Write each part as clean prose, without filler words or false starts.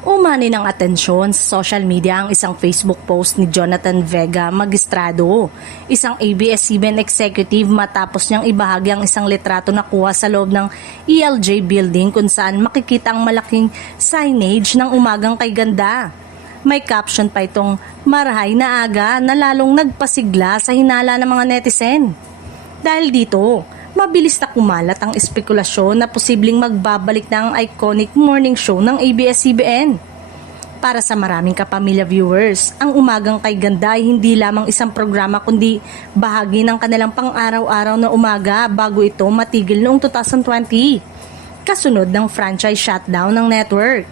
Umani ng atensyon sa social media ang isang Facebook post ni Jonathan Vega Magistrado, isang ABS-CBN executive matapos niyang ibahagi ang isang litrato na kuha sa loob ng ELJ building kung saan makikita ang malaking signage ng umagang kay ganda. May caption pa itong "Marahay na aga" na lalong nagpasigla sa hinala ng mga netizen. Dahil dito, mabilis na kumalat ang espekulasyon na posibleng magbabalik na ang iconic morning show ng ABS-CBN. Para sa maraming kapamilya viewers, ang Umagang Kay Ganda ay hindi lamang isang programa kundi bahagi ng kanilang pang-araw-araw na umaga bago ito matigil noong 2020, kasunod ng franchise shutdown ng network.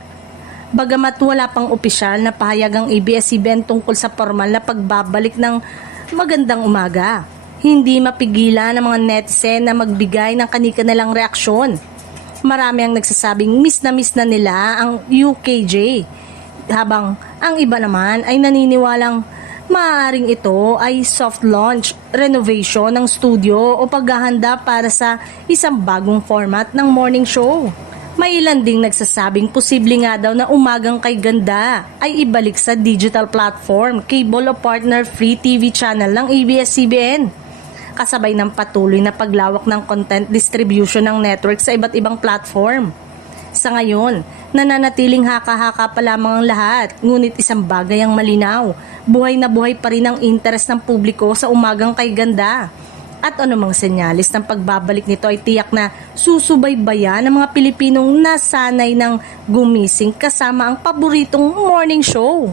Bagamat wala pang opisyal na pahayag ang ABS-CBN tungkol sa formal na pagbabalik ng Magandang Umaga, hindi mapigilan ng mga netizen na magbigay ng kani-kanilang reaksyon. Marami ang nagsasabing miss na nila ang UKJ, habang ang iba naman ay naniniwalang maaaring ito ay soft launch, renovation ng studio o paghahanda para sa isang bagong format ng morning show. May ilan ding nagsasabing posible nga daw na Umagang Kay Ganda ay ibalik sa digital platform, cable o partner free TV channel ng ABS-CBN. Kasabay ng patuloy na paglawak ng content distribution ng network sa iba't ibang platform. Sa ngayon, nananatiling haka-haka pa lamang ang lahat, ngunit isang bagay ang malinaw, buhay na buhay pa rin ang interes ng publiko sa Umagang Kay Ganda. At anumang senyalis ng pagbabalik nito ay tiyak na susubaybayan ng mga Pilipinong nasanay ng gumising kasama ang paboritong morning show.